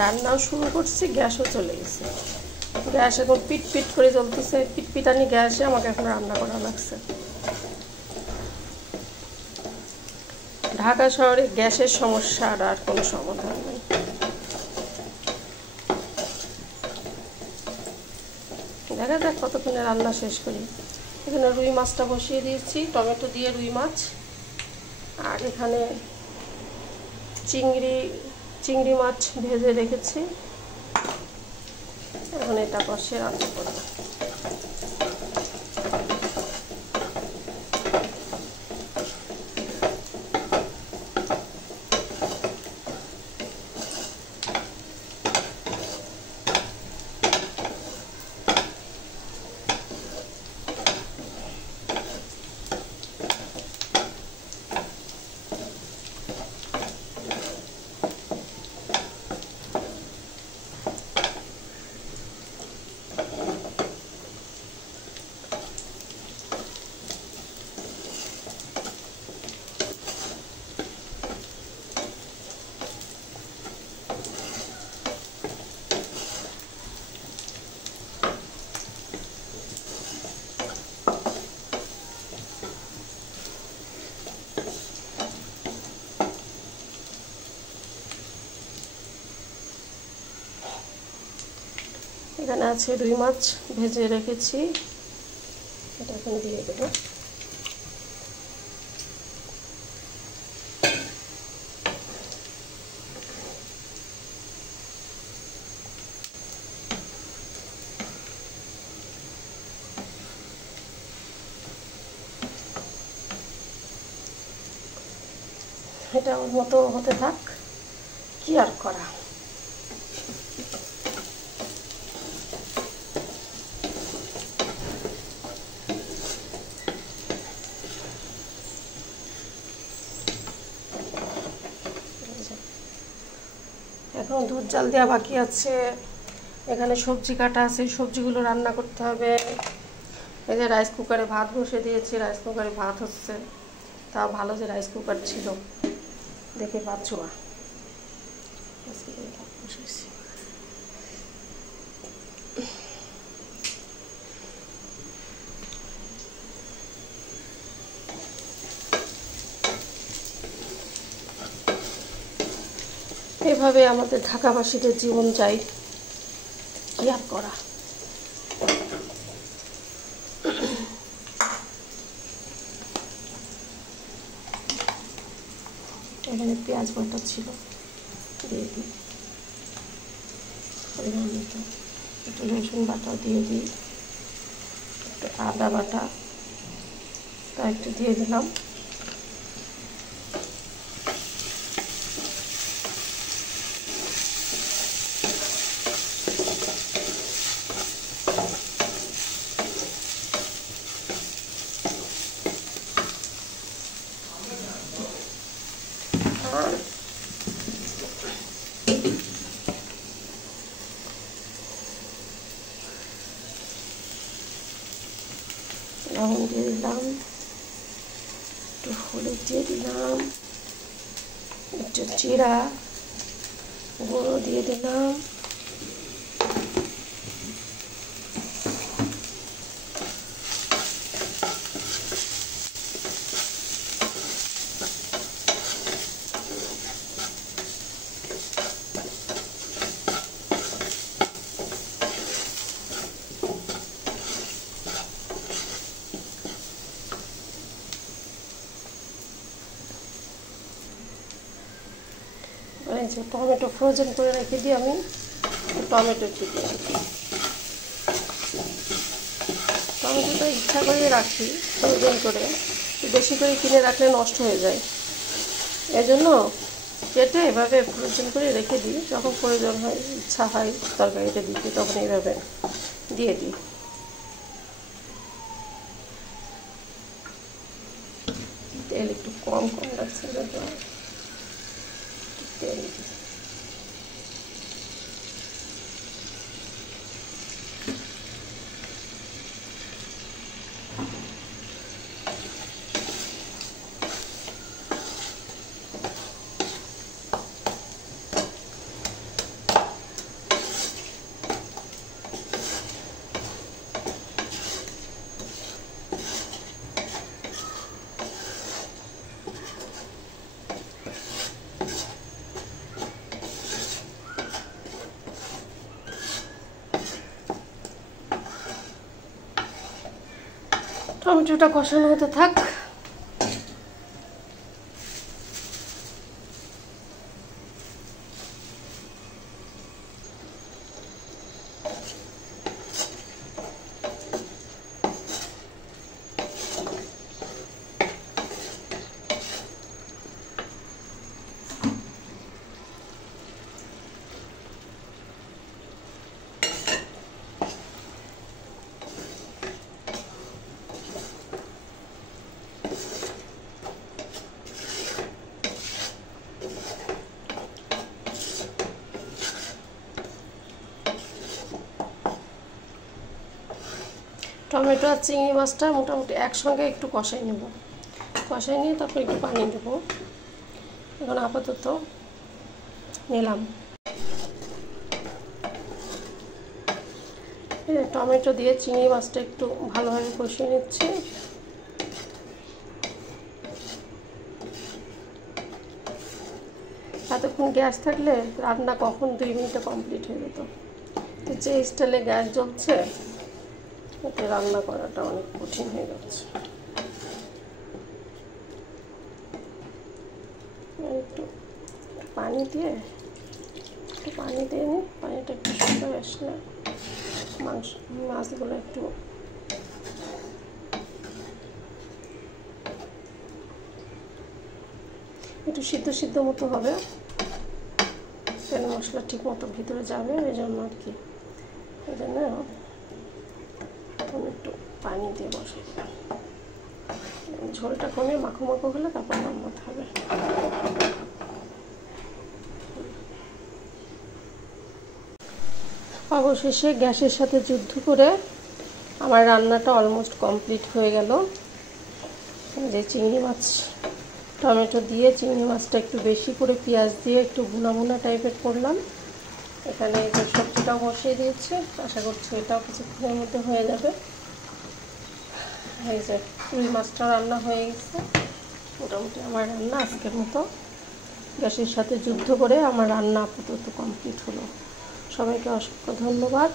রান্নাও শুরু করছি, গ্যাসও চলে গেছে। গ্যাস এখন পিট পিট করে জ্বলতেছে, পিটপিটানি গ্যাসে আমাকে এখন রান্না করা লাগছে। ঢাকা শহরে গ্যাসের সমস্যার আর কোনো সমাধান নেই। দেখা যাক কতক্ষণে রান্না শেষ করি। এখানে রুই মাছটা বসিয়ে দিয়েছি, টমেটো দিয়ে রুই মাছ। আর এখানে চিংড়ি মাছ ভেজে রেখেছি। এখন এটা কষে রান্না করবো। এখানে আছে রুই মাছ ভেজে রেখেছি, এটা এখন দিয়ে দেবো। এটা ওর মতো হতে থাক, কি আর করা। এখন দুধ জাল দেওয়া বাকি আছে। এখানে সবজি কাটা আছে, সবজিগুলো রান্না করতে হবে। এই যে রাইস কুকারে ভাত বসে দিয়েছি, রাইস কুকারে ভাত হচ্ছে। তা ভালো যে রাইস কুকার ছিল, দেখে ভাত ছোঁয়া। এভাবে আমাদের ঢাকাবাসীদের জীবন যায়, কি আর করা। এখানে পেঁয়াজ বাটা ছিল, দিয়ে দিই। একটু রসুন বাটাও দিয়ে দিই, একটু আদা বাটা তা একটু দিয়ে দিলাম। লবণ দিয়ে দিলাম, একটু হলুদ দিয়ে দিলাম, একটু জিরা গুঁড়ো দিয়ে দিলাম, যে টমেটো ফ্রোজেন করে রেখে দিই আমি, টমেটো দিয়ে টমেটোটা ইচ্ছা করে রাখি ফ্রোজেন করে, বেশি করে কিনে রাখলে নষ্ট হয়ে যায়। এজন্য কেটে এভাবে ফ্রোজেন করে রেখে দিই, যখন প্রয়োজন হয়, ইচ্ছা হয় তরকারিটা দিতে, তখন এইভাবে দিয়ে দিই। তেল একটু কম লাগছে, তেল দিই। টমেটোটা কষানো হতে থাক। টমেটো আর চিংড়ি মাছটা মোটামুটি একসঙ্গে একটু কষাই নেব, কষাই নিয়ে তারপর একটু পানি দেব। এখন আপাতত নিলাম। টমেটো দিয়ে চিংড়ি মাছটা একটু ভালোভাবে কষিয়ে নিচ্ছি। এতক্ষণ গ্যাস থাকলে রান্না কখন 2 মিনিটে কমপ্লিট হয়ে যেত, তো যে স্টাইলে গ্যাস জ্বলছে এতে রান্না করাটা অনেক কঠিন হয়ে যাচ্ছে। একটু পানি দিয়ে নিই, পানিটা একটু শুকিয়ে আসলে মাছগুলো একটু সিদ্ধ মতো হবে, তেল মশলা ঠিক মতো ভিতরে যাবে, এই জন্য আর কি। এই জন্য আমি একটু পানি দিয়ে বসাই দিলাম। ঝোলটা কমে মাখো হলে তারপর নামাতে হবে। অবশেষে গ্যাসের সাথে যুদ্ধ করে আমার রান্নাটা অলমোস্ট কমপ্লিট হয়ে গেল। যে চিংড়ি মাছ টমেটো দিয়ে চিংড়ি মাছটা একটু বেশি করে পেঁয়াজ দিয়ে একটু ভুনা টাইপের করলাম। এখানে এই যে সবজিটাও বসিয়ে দিয়েছি, আশা করছি এটাও কিছুক্ষণের মধ্যে হয়ে যাবে। এই যে রুই মাছটা রান্না হয়ে গেছে। মোটামুটি আমার রান্না আজকের মতো গ্যাসের সাথে যুদ্ধ করে আমার রান্না আপাতত কমপ্লিট হলো। সবাইকে অসংখ্য ধন্যবাদ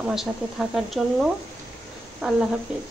আমার সাথে থাকার জন্য। আল্লাহ হাফেজ।